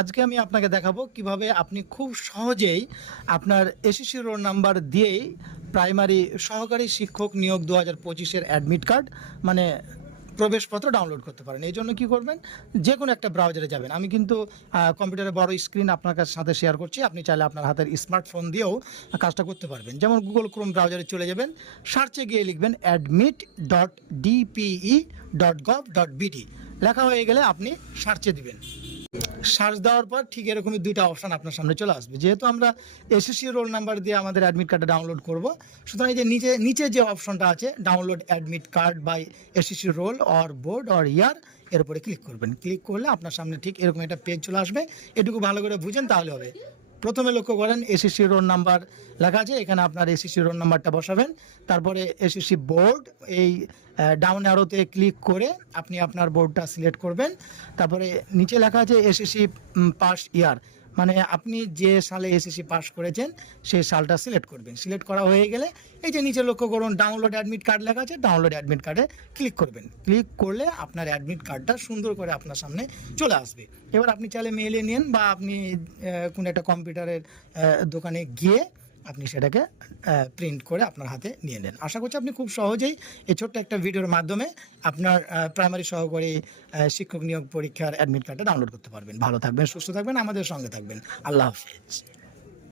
আজকে আমি আপনাকে দেখাবো কীভাবে আপনি খুব সহজেই আপনার এসএসসি রোল নাম্বার দিয়েই প্রাইমারি সহকারী শিক্ষক নিয়োগ দু হাজার পঁচিশের অ্যাডমিট কার্ড মানে প্রবেশপত্র ডাউনলোড করতে পারেন। এই জন্য কী করবেন? যে কোনো একটা ব্রাউজারে যাবেন। আমি কিন্তু কম্পিউটারে বড় স্ক্রিন আপনার কাছে সাথে শেয়ার করছি। আপনি চাইলে আপনার হাতের স্মার্টফোন দিয়েও কাজটা করতে পারবেন। যেমন গুগল ক্রোম ব্রাউজারে চলে যাবেন সার্চে গিয়ে লিখবেন admit dot DPE dot gov dot BD লেখা হয়ে গেলে আপনি সার্চে দিবেন। সার্চ দেওয়ার পর ঠিক এরকমই দুইটা অপশান আপনার সামনে চলে আসবে। যেহেতু আমরা এসএসসি রোল নাম্বার দিয়ে আমাদের অ্যাডমিট কার্ডটা ডাউনলোড করব, সুতরাং এই যে নিচে নিচে যে অপশনটা আছে download admit card by SSC roll or board or year এর উপরে ক্লিক করবেন। ক্লিক করলে আপনার সামনে ঠিক এরকম একটা পেজ চলে আসবে। এটুকু ভালো করে বুঝেন তাহলে হবে। প্রথমে লক্ষ্য করেন এসিসি রোল নাম্বার লেখা আছে, এখানে আপনার এসিসি রোল নাম্বারটা বসাবেন। তারপরে এসিসি বোর্ড এই ডাউন অ্যারোতে ক্লিক করে আপনি আপনার বোর্ডটা সিলেক্ট করবেন। তারপরে নিচে লেখা আছে এসএসসি পাস ইয়ার মানে আপনি যে সালে এসএসসি পাস করেছেন, সেই সালটা সিলেক্ট করবেন। সিলেক্ট করা হয়ে গেলে এই যে নিচে লক্ষ্য করুন ডাউনলোড অ্যাডমিট কার্ড লেখা আছে ডাউনলোড অ্যাডমিট কার্ডে ক্লিক করবেন। ক্লিক করলে আপনার অ্যাডমিট কার্ডটা সুন্দর করে আপনার সামনে চলে আসবে। এবার আপনি চাইলে মেলে নিন বা আপনি কোনো একটা কম্পিউটারের দোকানে গিয়ে আপনি সেটাকে প্রিন্ট করে আপনার হাতে নিয়ে নেন। আশা করছি আপনি খুব সহজেই এই ছোট্ট একটা ভিডিওর মাধ্যমে আপনার প্রাইমারি সহকারী শিক্ষক নিয়োগ পরীক্ষার অ্যাডমিট কার্ডটা ডাউনলোড করতে পারবেন। ভালো থাকবেন, সুস্থ থাকবেন, আমাদের সঙ্গে থাকবেন। আল্লাহ হাফিজ।